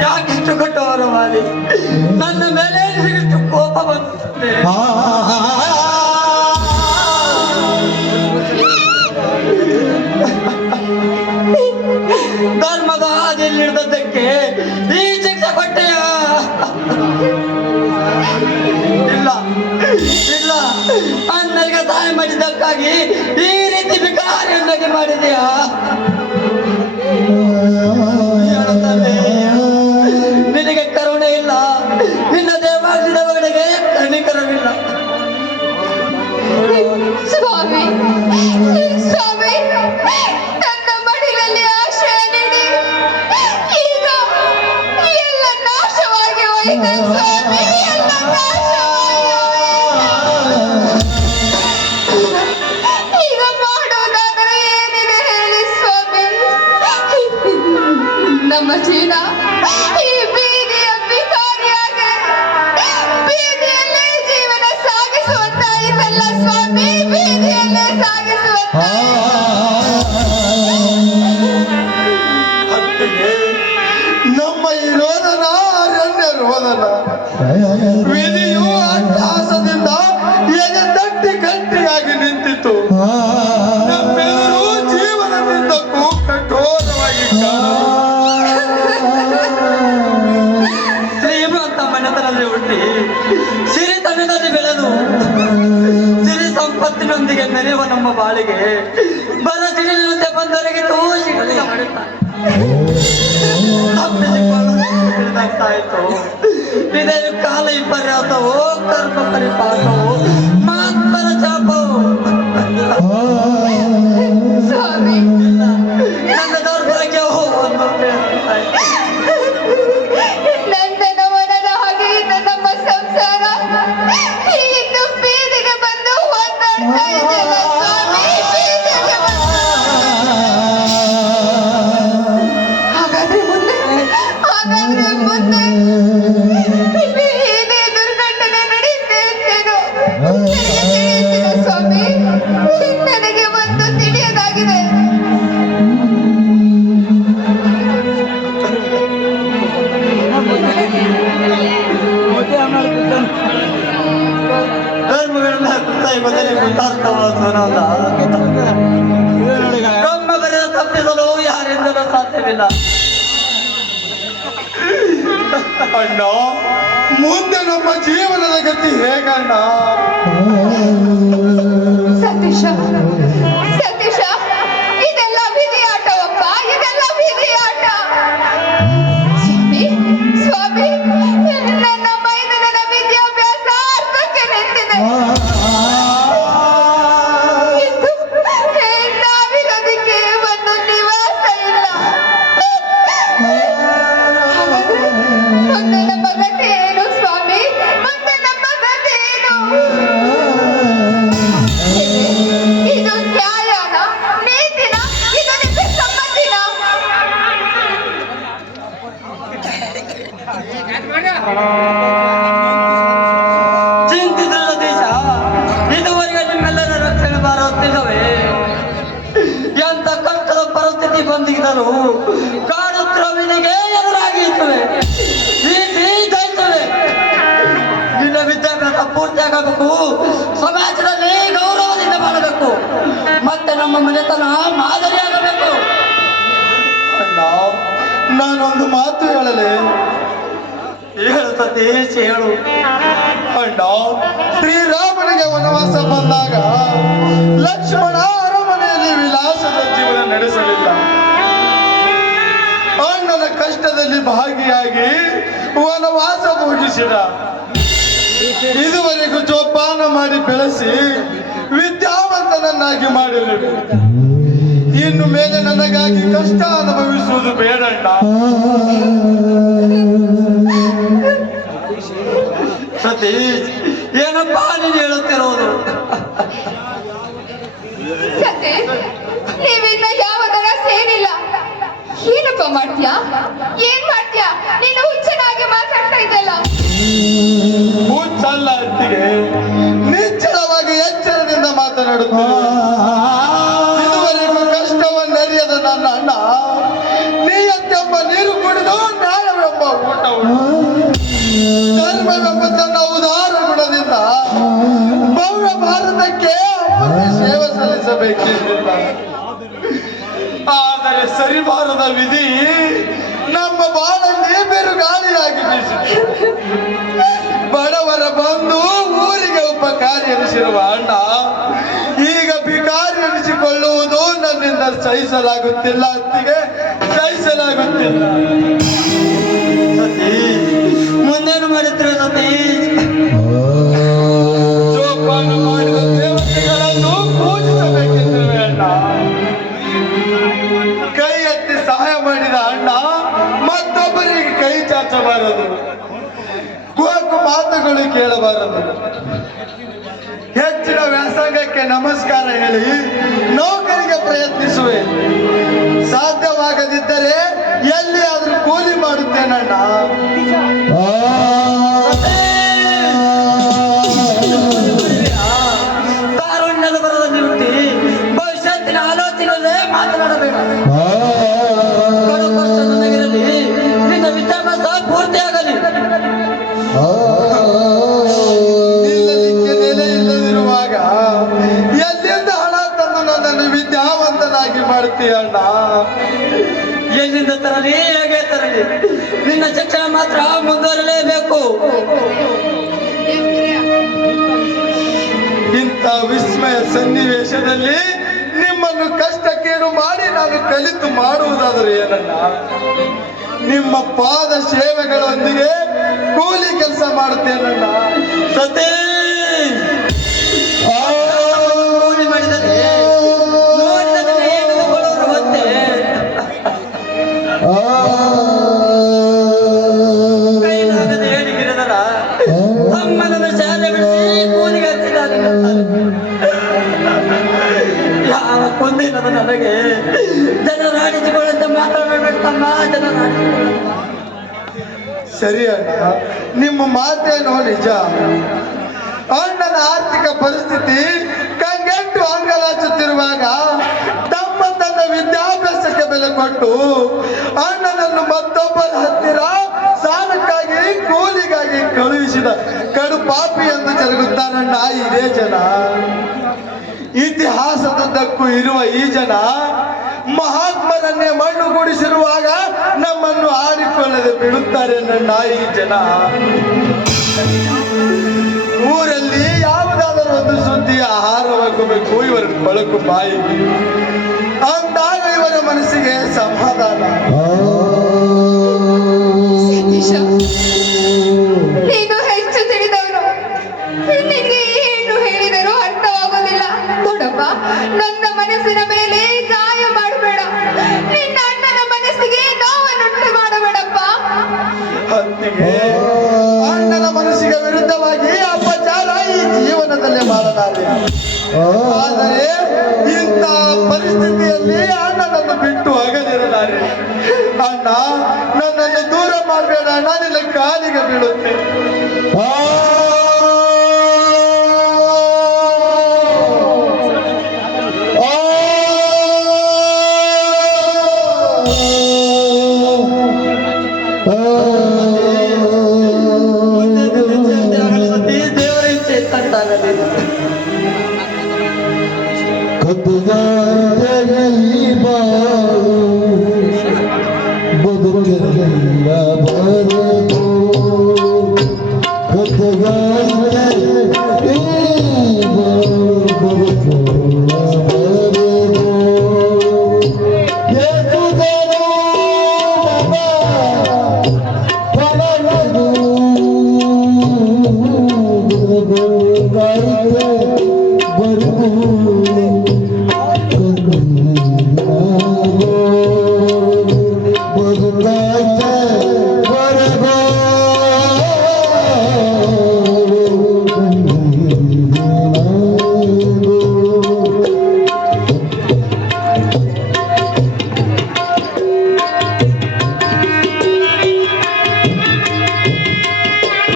ಯಾಕಿಷ್ಟು ಕಠೋರವಾದಿ ನನ್ನ ಮೇಲೆ ಇಷ್ಟು ಕೋಪ ಬಂದಿದೆ ಧರ್ಮದ ಹಾದಿಯಲ್ಲಿದ್ದದ್ದಕ್ಕೆ ಈ ಶಿಕ್ಷೆ ಕೊಟ್ಟೆಯ? ಇಲ್ಲ ಇಲ್ಲ. ಅನ್ನರಿಗೆ ಸಹಾಯ ಮಾಡಿದ್ದಕ್ಕಾಗಿ ಈ ರೀತಿ ವಿಕಾರಿಯನ್ನಾಗಿ ಮಾಡಿದೆಯಾ? ನಮ್ಮ ಜೀವನ ಈ ಬೀದಿಯ ಭಿಕಾರಿಯಾಗಿ ಬೀದಿಯಲ್ಲೇ ಜೀವನ ಸಾಗಿಸುವಂತಾಯಿತಲ್ಲ ಸ್ವಾಮಿ ಬೀದಿಯಲ್ಲೇ ಸಾಗಿಸುವಂತ ನಮ್ಮ ಈ ರೋದನ ಅರಣ್ಯ ರೋದನ. ಸಂಪತ್ತಿನೊಂದಿಗೆ ನಮ್ಮ ಬಾಳಿಗೆ. ಬರ ಸಿಡಿಲಿನಂತೆ ಬಂದವರಿಗೆ ದೋಷಿಗಳಿಗೆ ತಪ್ಪಿಸಿಕೊಳ್ಳುತ್ತಾಯಿತು ಇದೇ ಕಾಲ ವಿಪರ್ಯಾಸವೋ ಕರ್ಮ ಪರಿಪಾಕವೋ ಅಣ್ಣ ಮುಂದೆ ನಮ್ಮ ಜೀವನದ ಗತಿ ಹೇಗಣ್ಣ? ಕಷ್ಟದ ಪರಿಸ್ಥಿತಿ ಬಂದಿದ್ದರು ಕಾಡುತ್ತಿರುವಿನಿಗೆ ಎದುರಾಗಿ ಇರ್ತವೆ ಪ್ರೀತಿ ಜಯಿಸುವೆ ನಿನ್ನ ವಿದ್ಯಾಭ್ಯಾಸ ಪೂರ್ತಿಯಾಗಬೇಕು ಸಮಾಜದಲ್ಲಿ ಗೌರವದಿಂದ ಮಾಡಬೇಕು ಮತ್ತೆ ನಮ್ಮ ಮನೆತನ ಮಾದರಿಯಾಗಬೇಕು ಆಗಬೇಕು. ನಾನೊಂದು ಮಾತು ಹೇಳಲೆ. ಹೇಳು ಸತೀಶ್ ಹೇಳು. ಅಣ್ಣ, ಶ್ರೀರಾಮನಿಗೆ ವನವಾಸ ಬಂದಾಗ ಲಕ್ಷ್ಮಣ ನಡೆಸಲಿಲ್ಲ. ಅಣ್ಣನ ಕಷ್ಟದಲ್ಲಿ ಭಾಗಿಯಾಗಿ ವನವಾಸ ಮುಗಿಸಿದ ಇದುವರೆಗೂ ಜೋಪಾನ ಮಾಡಿ ಬೆಳೆಸಿ ವಿದ್ಯಾವಂತನನ್ನಾಗಿ ಮಾಡಲಿ ಇನ್ನು ಮೇಲೆ ನನಗಾಗಿ ಕಷ್ಟ ಅನುಭವಿಸುವುದು ಬೇಡಣ್ಣ ಸತೀಶ್, ಏನಪ್ಪ ನೀನು ಹೇಳುತ್ತಿರೋದು ಬಾಲದ ವಿಧಿ ನಮ್ಮ ಬಾಳಲ್ಲಿ ಆಗಿ ಬೀಸಿತು. ಬಡವರ ಬಂದು ಊರಿಗೆ ಉಪಕಾರ ಎನಿಸಿರುವ ಅಣ್ಣ, ಈಗ ಭಿಕಾರಿ ಎನಿಸಿಕೊಳ್ಳುವುದು ನನ್ನಿಂದ ಸಹಿಸಲಾಗುತ್ತಿಲ್ಲ, ಅತ್ತಿಗೆ ಸಹಿಸಲಾಗುತ್ತಿಲ್ಲ. ಹೆಚ್ಚಿನ ವ್ಯಾಸಂಗಕ್ಕೆ ನಮಸ್ಕಾರ ಹೇಳಿ ನೌಕರಿಗೆ ಪ್ರಯತ್ನಿಸುವೆ. ಸಾಧ್ಯವಾಗದಿದ್ದರೆ ಎಲ್ಲಿಯಾದ್ರೂ ಕೂಲಿ ಮಾಡುತ್ತೇನಣ್ಣ ತಾರುಣ್ಯದ ಬರದ ನಿವೃತ್ತಿ. ಭವಿಷ್ಯತ್ತಿನ ಆಲೋಚನೆ ಮಾತನಾಡಬೇಡ. ಅಣ್ಣ. ಎಲ್ಲಿಂದ ತರಲಿ, ಹೇಗೆ ತರಲಿ? ನಿನ್ನ ಶಿಕ್ಷಣ ಮಾತ್ರ ಮುಂದುವರಲೇಬೇಕು. ಇಂಥ ವಿಸ್ಮಯ ಸನ್ನಿವೇಶದಲ್ಲಿ ನಿಮ್ಮನ್ನು ಕಷ್ಟಕ್ಕೇನು ಮಾಡಿ ನಾನು ಕಲಿತು ಮಾಡುವುದಾದರೆ ಏನಣ್ಣ? ನಿಮ್ಮ ಪಾದ ಸೇವೆಗಳೊಂದಿಗೆ ಕೂಲಿ ಕೆಲಸ ಮಾಡುತ್ತೇನಣ್ಣ? ಸತೀಶ್ ಸರಿ ಅಣ್ಣ. ನಿಮ್ಮ ಮಾತೇನೋ ನಿಜ. ಅಣ್ಣನ ಆರ್ಥಿಕ ಪರಿಸ್ಥಿತಿ ಕಂಗೆಟ್ಟು ಅಂಗಲಾಚುತ್ತಿರುವಾಗ ತಮ್ಮ ತನ್ನ ವಿದ್ಯಾಭ್ಯಾಸಕ್ಕೆ ಬೆಲೆ ಕೊಟ್ಟು ಅಣ್ಣನನ್ನು ಮತ್ತೊಬ್ಬರ ಹತ್ತಿರ ಸಾಲಕ್ಕಾಗಿ, ಕೂಲಿಗಾಗಿ ಕಳುಹಿಸಿದ ಕಡು ಪಾಪಿ ಎಂದು ಜರುಗುತ್ತಾನಣ್ಣ ಇದೇ ಜನ. ಇತಿಹಾಸದುದ್ದಕ್ಕೂ ಇರುವ ಈ ಜನ ಮಹಾತ್ಮರನ್ನೇ ಮಣ್ಣುಗೂಡಿಸಿರುವಾಗ ನಮ್ಮನ್ನು ಆರಿಕೊಳ್ಳದೆ ಬಿಡುತ್ತಾರೆ ಈ ಜನ. ಊರಲ್ಲಿ ಯಾವುದಾದರೂ ಒಂದು ಸುದ್ದಿ ಆಹಾರವಾಗಬೇಕು ಇವರ ಬಳಕು ಬಾಯಿಗೆ ಅಂದಾಗ ಇವರ ಮನಸ್ಸಿಗೆ ಸಮಾಧಾನ. ಹತ್ತಿಗೆ ಅಣ್ಣನ ಮನಸ್ಸಿಗೆ ವಿರುದ್ಧವಾಗಿ ಅಪಚಾರ ಈ ಜೀವನದಲ್ಲಿ ಮಾಡಲಾರೆ ಆದರೆ ಇಂಥ ಪರಿಸ್ಥಿತಿಯಲ್ಲಿ ಅಣ್ಣನನ್ನು ಬಿಟ್ಟು ಹೋಗದಿರಲಾರೆ. ಅಣ್ಣ ನನ್ನನ್ನು ದೂರ ಮಾಡಬೇಡ. ಅಣ್ಣ ನಿನ್ನ ಕಾಲಿಗೆ ಬೀಳುತ್ತೆ Kapıdan gelen